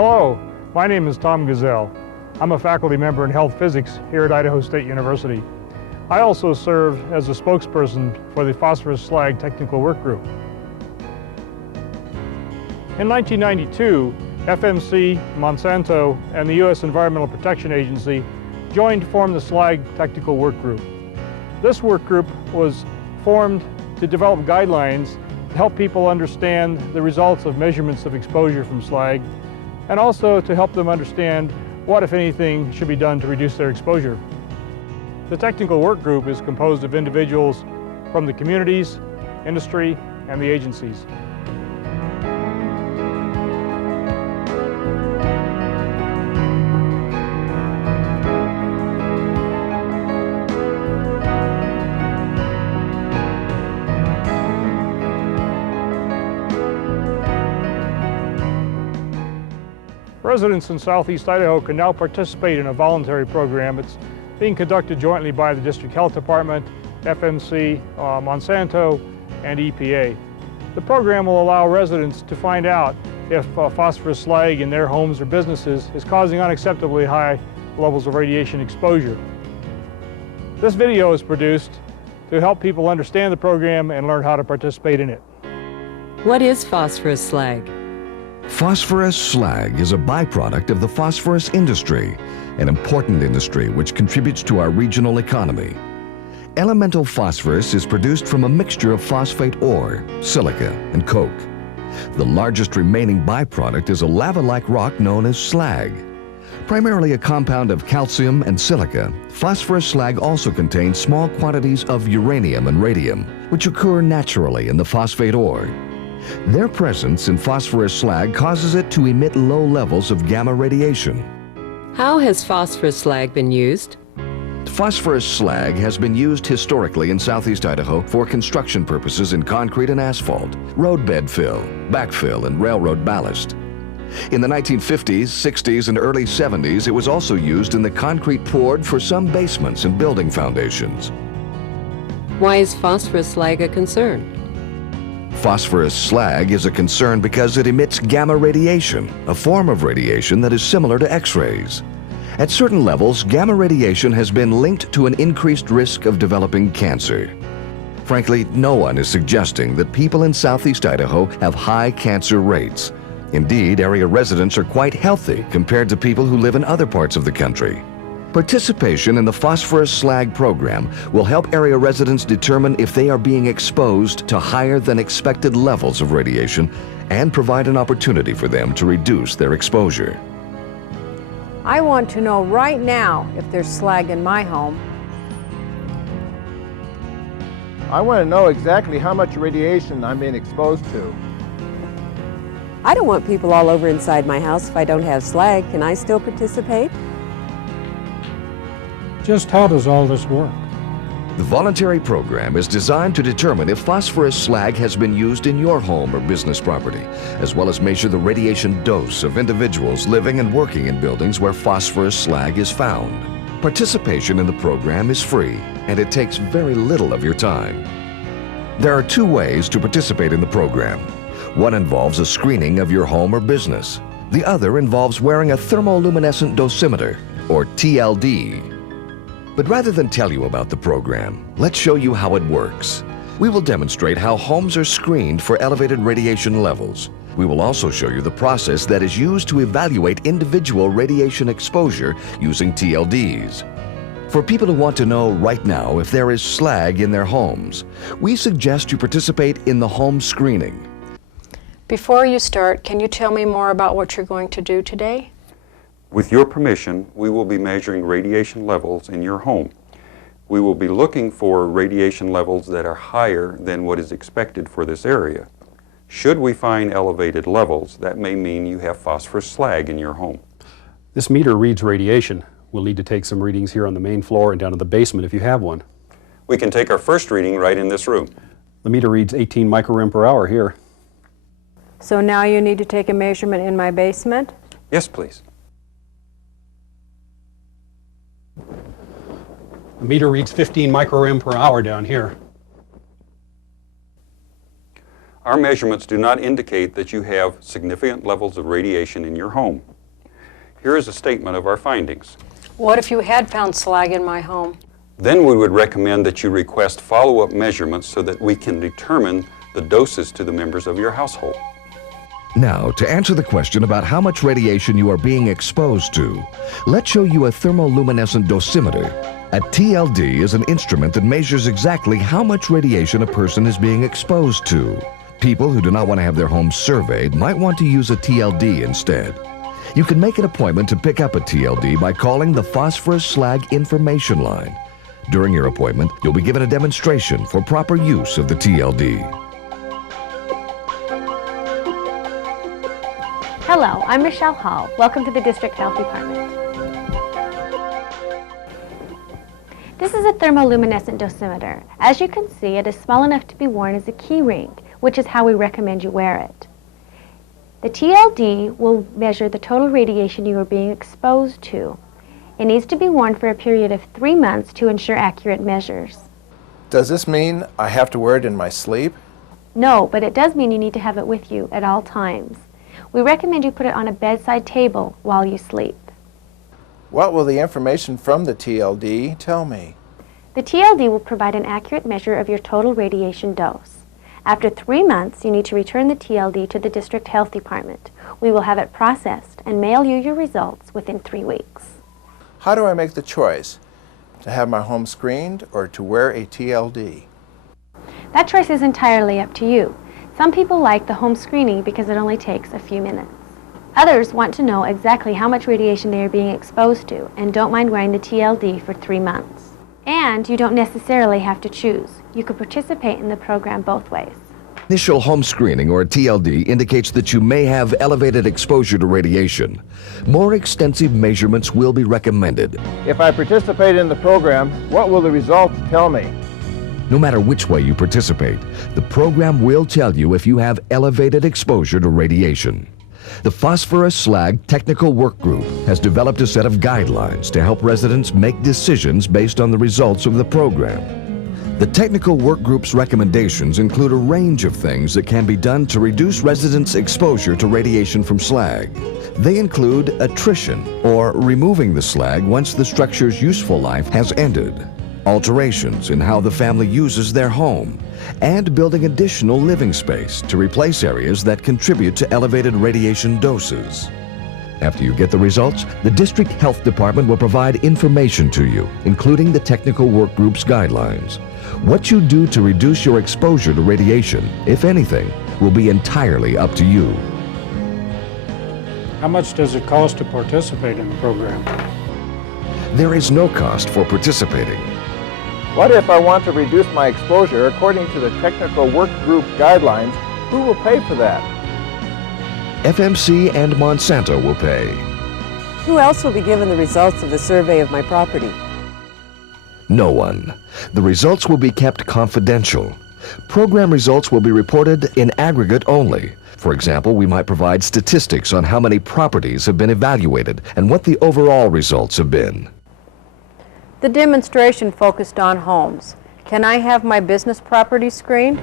Hello, my name is Tom Gazelle. I'm a faculty member in health physics here at Idaho State University. I also serve as a spokesperson for the Phosphorus Slag Technical Work Group. In 1992, FMC, Monsanto, and the U.S. Environmental Protection Agency joined to form the Slag Technical Work Group. This work group was formed to develop guidelines to help people understand the results of measurements of exposure from slag, and also to help them understand what, if anything, should be done to reduce their exposure. The technical work group is composed of individuals from the communities, industry, and the agencies. Residents in southeast Idaho can now participate in a voluntary program. It's being conducted jointly by the District Health Department, FMC, Monsanto, and EPA. The program will allow residents to find out if phosphorus slag in their homes or businesses is causing unacceptably high levels of radiation exposure. This video is produced to help people understand the program and learn how to participate in it. What is phosphorus slag? Phosphorus slag is a byproduct of the phosphorus industry, an important industry which contributes to our regional economy. Elemental phosphorus is produced from a mixture of phosphate ore, silica, and coke. The largest remaining byproduct is a lava-like rock known as slag. Primarily a compound of calcium and silica, phosphorus slag also contains small quantities of uranium and radium, which occur naturally in the phosphate ore. Their presence in phosphorus slag causes it to emit low levels of gamma radiation. How has phosphorus slag been used? Phosphorus slag has been used historically in southeast Idaho for construction purposes in concrete and asphalt, roadbed fill, backfill, and railroad ballast. In the 1950s, 60s, and early 70s, it was also used in the concrete poured for some basements and building foundations. Why is phosphorus slag a concern? Phosphorus slag is a concern because it emits gamma radiation, a form of radiation that is similar to X-rays. At certain levels, gamma radiation has been linked to an increased risk of developing cancer. Frankly, no one is suggesting that people in southeast Idaho have high cancer rates. Indeed, area residents are quite healthy compared to people who live in other parts of the country. Participation in the phosphorus slag program will help area residents determine if they are being exposed to higher than expected levels of radiation and provide an opportunity for them to reduce their exposure. I want to know right now if there's slag in my home. I want to know exactly how much radiation I'm being exposed to. I don't want people all over inside my house if I don't have slag. Can I still participate? Just how does all this work? The voluntary program is designed to determine if phosphorus slag has been used in your home or business property, as well as measure the radiation dose of individuals living and working in buildings where phosphorus slag is found. Participation in the program is free, and it takes very little of your time. There are two ways to participate in the program. One involves a screening of your home or business. The other involves wearing a thermoluminescent dosimeter, or TLD. But rather than tell you about the program, let's show you how it works. We will demonstrate how homes are screened for elevated radiation levels. We will also show you the process that is used to evaluate individual radiation exposure using TLDs. For people who want to know right now if there is slag in their homes, we suggest you participate in the home screening. Before you start, can you tell me more about what you're going to do today? With your permission, we will be measuring radiation levels in your home. We will be looking for radiation levels that are higher than what is expected for this area. Should we find elevated levels, that may mean you have phosphorus slag in your home. This meter reads radiation. We'll need to take some readings here on the main floor and down in the basement if you have one. We can take our first reading right in this room. The meter reads 18 microrem per hour here. So now you need to take a measurement in my basement? Yes, please. The meter reads 15 microrem per hour down here. Our measurements do not indicate that you have significant levels of radiation in your home. Here is a statement of our findings. What if you had found slag in my home? Then we would recommend that you request follow-up measurements so that we can determine the doses to the members of your household. Now, to answer the question about how much radiation you are being exposed to, let's show you a thermoluminescent dosimeter. A TLD is an instrument that measures exactly how much radiation a person is being exposed to. People who do not want to have their homes surveyed might want to use a TLD instead. You can make an appointment to pick up a TLD by calling the Phosphorus Slag information line. During your appointment, you'll be given a demonstration for proper use of the TLD. Hello, I'm Michelle Hall. Welcome to the District Health Department. This is a thermoluminescent dosimeter. As you can see, it is small enough to be worn as a key ring, which is how we recommend you wear it. The TLD will measure the total radiation you are being exposed to. It needs to be worn for a period of 3 months to ensure accurate measures. Does this mean I have to wear it in my sleep? No, but it does mean you need to have it with you at all times. We recommend you put it on a bedside table while you sleep. What will the information from the TLD tell me? The TLD will provide an accurate measure of your total radiation dose. After 3 months, you need to return the TLD to the District Health Department. We will have it processed and mail you your results within 3 weeks. How do I make the choice? To have my home screened or to wear a TLD? That choice is entirely up to you. Some people like the home screening because it only takes a few minutes. Others want to know exactly how much radiation they are being exposed to and don't mind wearing the TLD for 3 months. And you don't necessarily have to choose. You could participate in the program both ways. Initial home screening, or TLD, indicates that you may have elevated exposure to radiation. More extensive measurements will be recommended. If I participate in the program, what will the results tell me? No matter which way you participate, the program will tell you if you have elevated exposure to radiation. The Phosphorus Slag Technical Work Group has developed a set of guidelines to help residents make decisions based on the results of the program. The Technical Work Group's recommendations include a range of things that can be done to reduce residents' exposure to radiation from slag. They include attrition, or removing the slag once the structure's useful life has ended, alterations in how the family uses their home, and building additional living space to replace areas that contribute to elevated radiation doses. After you get the results, the District Health Department will provide information to you, including the Technical Work Group's guidelines. What you do to reduce your exposure to radiation, if anything, will be entirely up to you. How much does it cost to participate in the program? There is no cost for participating. What if I want to reduce my exposure according to the Technical Work Group guidelines? Who will pay for that? FMC and Monsanto will pay. Who else will be given the results of the survey of my property? No one. The results will be kept confidential. Program results will be reported in aggregate only. For example, we might provide statistics on how many properties have been evaluated and what the overall results have been. The demonstration focused on homes. Can I have my business property screened?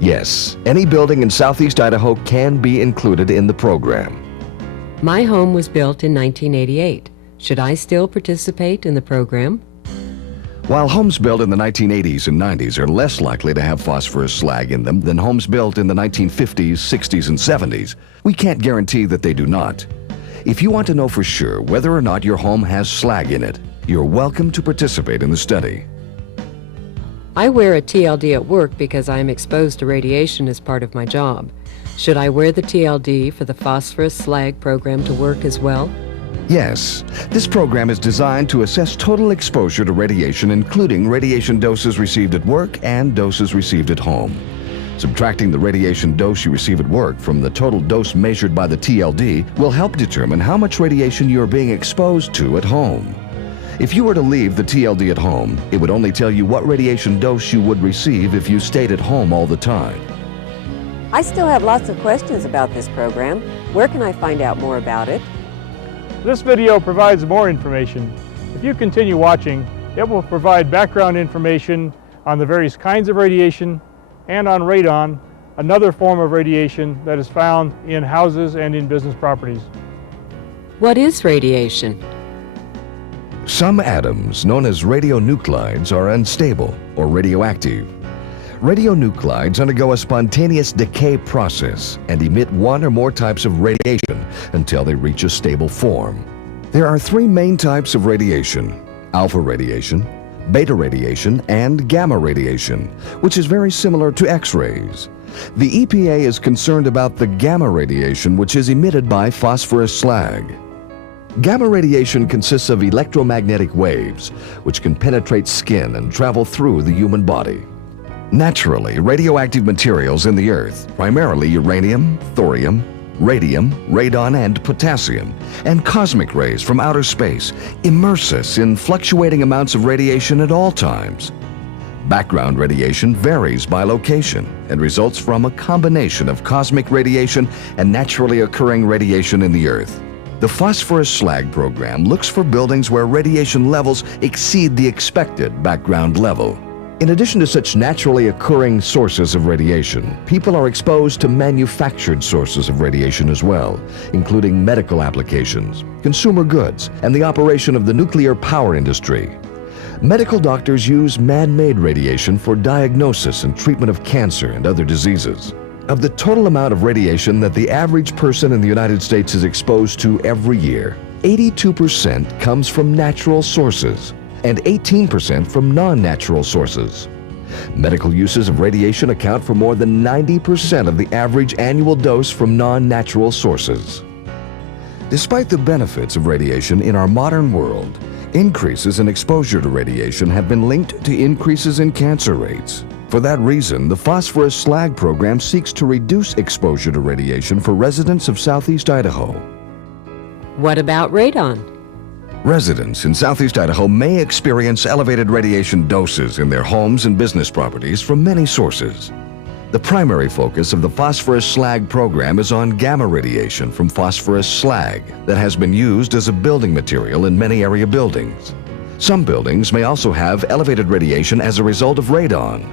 Yes, any building in southeast Idaho can be included in the program. My home was built in 1988. Should I still participate in the program? While homes built in the 1980s and 90s are less likely to have phosphorus slag in them than homes built in the 1950s, 60s, and 70s, we can't guarantee that they do not. If you want to know for sure whether or not your home has slag in it, you're welcome to participate in the study. I wear a TLD at work because I am exposed to radiation as part of my job. Should I wear the TLD for the phosphorus slag program to work as well? Yes, this program is designed to assess total exposure to radiation, including radiation doses received at work and doses received at home. Subtracting the radiation dose you receive at work from the total dose measured by the TLD will help determine how much radiation you are being exposed to at home. If you were to leave the TLD at home, it would only tell you what radiation dose you would receive if you stayed at home all the time. I still have lots of questions about this program. Where can I find out more about it? This video provides more information. If you continue watching, it will provide background information on the various kinds of radiation and on radon, another form of radiation that is found in houses and in business properties. What is radiation? Some atoms, known as radionuclides, are unstable or radioactive. Radionuclides undergo a spontaneous decay process and emit one or more types of radiation until they reach a stable form. There are three main types of radiation: alpha radiation, beta radiation, and gamma radiation, which is very similar to X-rays. The EPA is concerned about the gamma radiation, which is emitted by phosphorus slag. Gamma radiation consists of electromagnetic waves, which can penetrate skin and travel through the human body. Naturally, radioactive materials in the Earth, primarily uranium, thorium, radium, radon, and potassium, and cosmic rays from outer space, immerse us in fluctuating amounts of radiation at all times. Background radiation varies by location and results from a combination of cosmic radiation and naturally occurring radiation in the Earth. The Phosphorus Slag program looks for buildings where radiation levels exceed the expected background level. In addition to such naturally occurring sources of radiation, people are exposed to manufactured sources of radiation as well, including medical applications, consumer goods, and the operation of the nuclear power industry. Medical doctors use man-made radiation for diagnosis and treatment of cancer and other diseases. Of the total amount of radiation that the average person in the United States is exposed to every year, 82% comes from natural sources and 18% from non-natural sources. Medical uses of radiation account for more than 90% of the average annual dose from non-natural sources. Despite the benefits of radiation in our modern world, increases in exposure to radiation have been linked to increases in cancer rates. For that reason, the Phosphorus Slag program seeks to reduce exposure to radiation for residents of Southeast Idaho. What about radon? Residents in Southeast Idaho may experience elevated radiation doses in their homes and business properties from many sources. The primary focus of the Phosphorus Slag program is on gamma radiation from phosphorus slag that has been used as a building material in many area buildings. Some buildings may also have elevated radiation as a result of radon.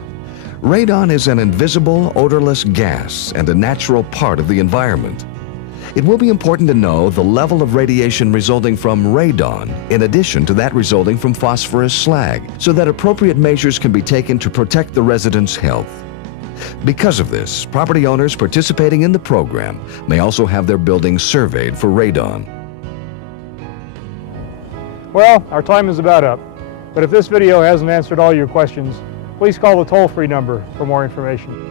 Radon is an invisible, odorless gas and a natural part of the environment. It will be important to know the level of radiation resulting from radon in addition to that resulting from phosphorus slag, so that appropriate measures can be taken to protect the residents' health. Because of this, property owners participating in the program may also have their buildings surveyed for radon. Well, our time is about up, but if this video hasn't answered all your questions, please call the toll-free number for more information.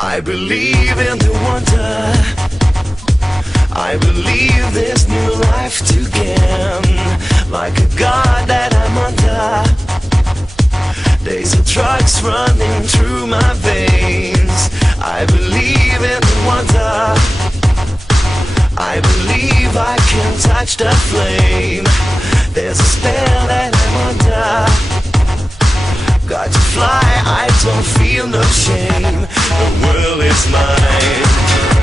I believe in the wonder. I believe there's new life to gain. Like a god that I'm under. There's a drugs running through my veins. I believe in the wonder. I believe I can touch the flame. There's a spell that I'm under. Got to fly, I don't feel no shame. The world is mine.